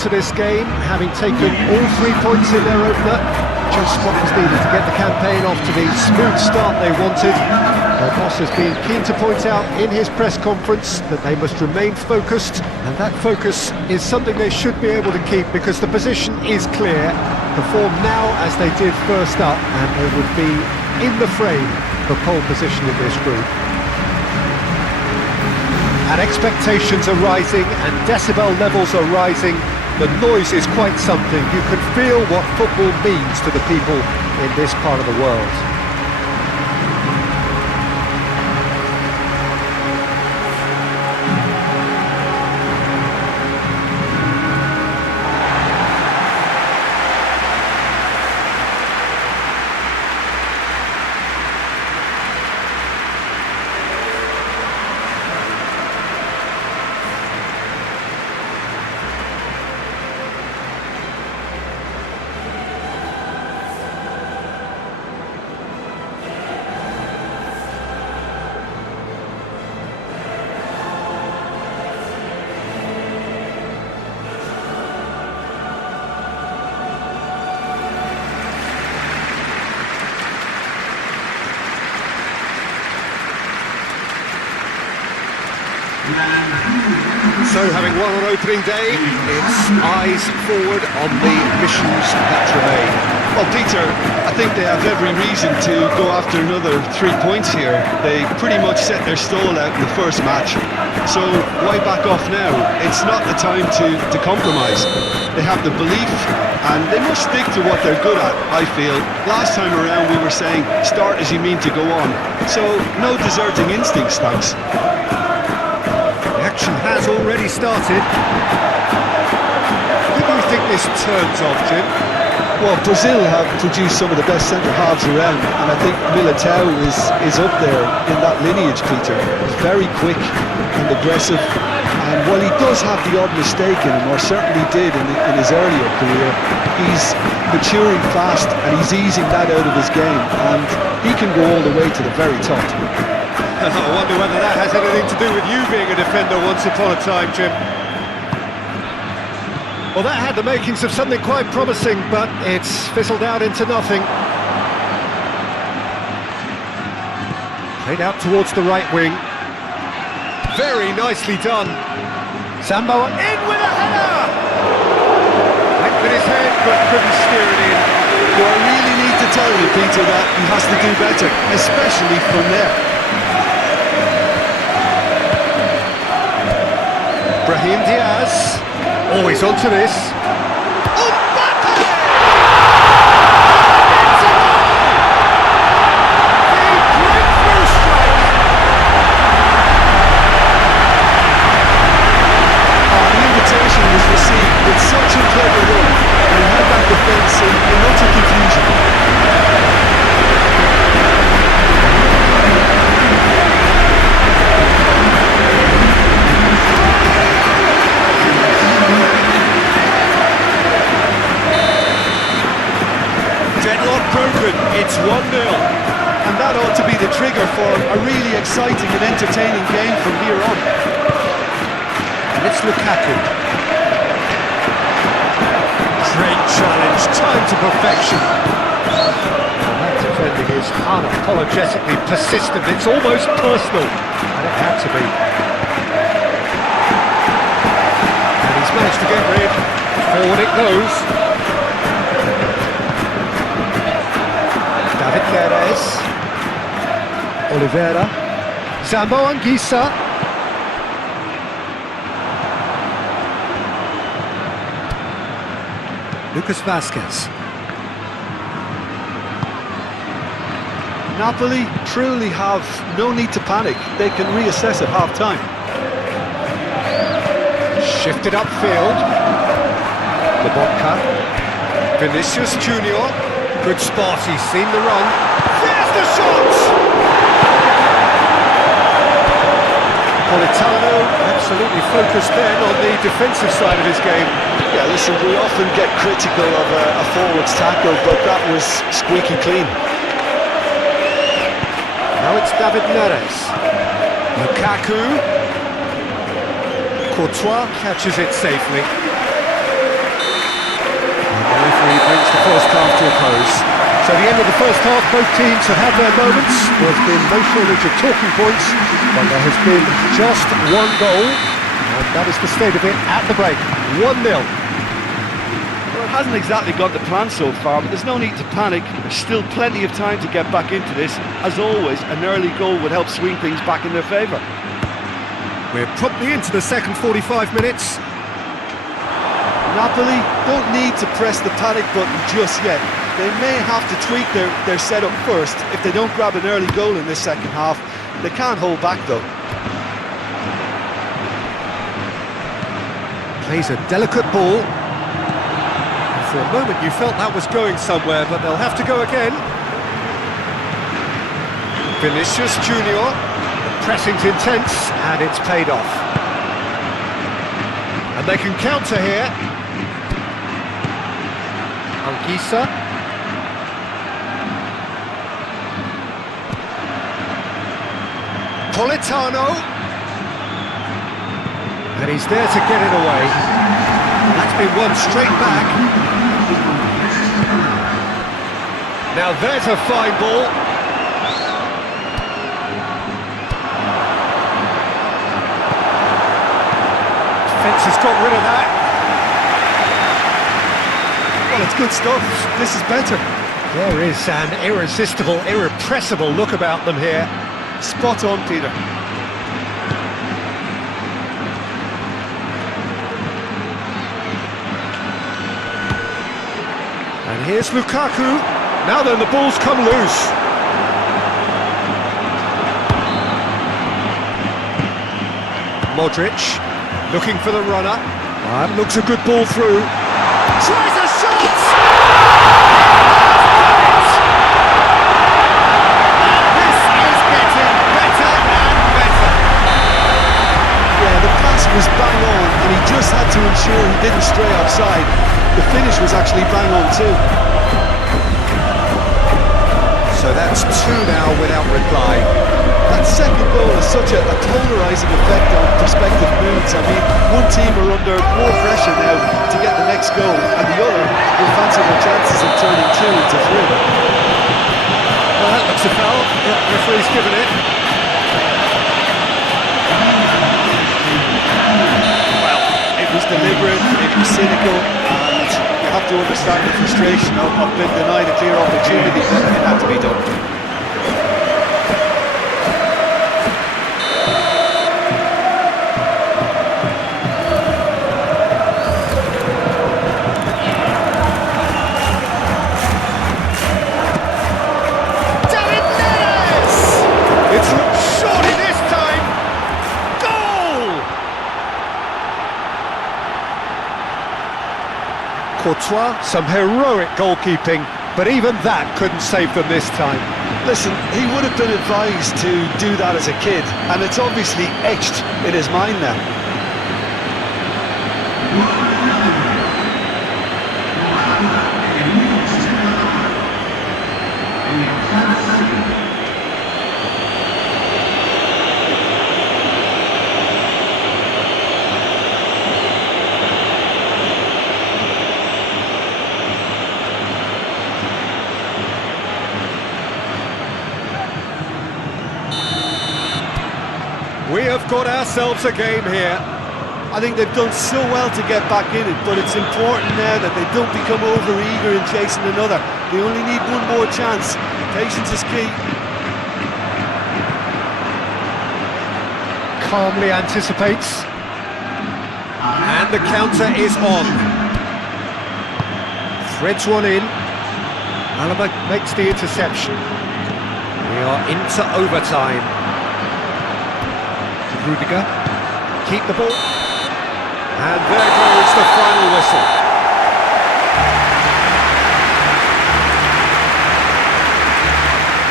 into this game, having taken all 3 points in their opener. Just what was needed to get the campaign off to the smooth start they wanted. Their boss has been keen to point out in his press conference that they must remain focused, and that focus is something they should be able to keep because the position is clear. Perform now as they did first up, and they would be in the frame for pole position in this group. And expectations are rising, and decibel levels are rising. The noise is quite something. You can feel what football means to the people in this part of the world. So, having won on opening day, it's eyes forward on the missions that remain. Well, Peter, I think they have every reason to go after another 3 points here. They pretty much set their stall out in the first match. So, why back off now? It's not the time to compromise. They have the belief, and they must stick to what they're good at, I feel. Last time around we were saying, start as you mean to go on. So, no deserting instincts, thanks. Action has already started. Who do you think this turns on, Jim? Well, Brazil have produced some of the best centre-halves around, and I think Militao is up there in that lineage, Peter. He's very quick and aggressive, and while he does have the odd mistake in him, or certainly did in his earlier career, he's maturing fast and he's easing that out of his game, and he can go all the way to the very top. I wonder whether that has anything to do with you being a defender once upon a time, Jim. Well, that had the makings of something quite promising, but it's fizzled out into nothing. Played out towards the right wing. Very nicely done. Sambo in with a header! Went with his head, but couldn't steer it in. Well, I really need to tell you, Peter, that he has to do better, especially from there. Brahim Diaz, always onto this. Mbappe! It's a goal! The breakthrough strike! The invitation was received with such a clever run, and he had that defence in utter confusion. It's 1-0. And that ought to be the trigger for a really exciting and entertaining game from here on. And it's Lukaku. Great challenge, time to perfection. That defending is unapologetically persistent, it's almost personal. And it had to be. And he's managed to get rid. Forward it goes. David Neres, Oliveira, Zambo Anguissa, Lucas Vazquez. Napoli truly have no need to panic. They can reassess at half-time. Shifted upfield. Lobotka. Vinicius Junior. Good spot, he's seen the run. There's the shot! Politano absolutely focused then on the defensive side of his game. Yeah, listen, we often get critical of a forward's tackle, but that was squeaky clean. Now it's David Neres. Lukaku. Courtois catches it safely. first half, both teams have had their moments. There's been no shortage of talking points, but there has been just one goal, and that is the state of it at the break. 1-0. Well, it hasn't exactly got the plan so far, but there's no need to panic. There's still plenty of time to get back into this. As always, an early goal would help swing things back in their favour. We're promptly into the second 45 minutes. Napoli don't need to press the panic button just yet. They may have to tweak their setup first if they don't grab an early goal in this second half. They can't hold back though. Plays a delicate ball. For a moment you felt that was going somewhere, but they'll have to go again. Vinicius Junior. The pressing's intense, and it's paid off. And they can counter here. Anguissa. Politano. And he's there to get it away. That's been won straight back. Now there's a fine ball. Defence has got rid of that. Well, it's good stuff. This is better. There is an irresistible, irrepressible look about them here. Spot on, Peter. And here's Lukaku. Now then, the ball's come loose. Modric, looking for the runner. That looks a good ball through. Tries a shot! And this is getting better and better. Yeah, the pass was bang on, and he just had to ensure he didn't stray offside. The finish was actually bang on too. So that's two now without reply. That second goal has such a polarising effect on prospective moods. I mean, one team are under more pressure now to get the next goal, and the other will fancy their chances of turning 2 into 3. Well, that looks a foul. Yeah, referee's given it. Well, it was deliberate, it was cynical, and you have to understand the frustration of being denied a clear opportunity, but it had to be done. Surely this time! Goal! Courtois, some heroic goalkeeping, but even that couldn't save them this time. Listen, he would have been advised to do that as a kid, and it's obviously etched in his mind now. We have got ourselves a game here. I think they've done so well to get back in it, but it's important now that they don't become over-eager in chasing another. They only need one more chance. Patience is key. Calmly anticipates. And the counter is on. Threads one in. Alaba makes the interception. We are into overtime. Rudiger, keep the ball, and there goes the final whistle.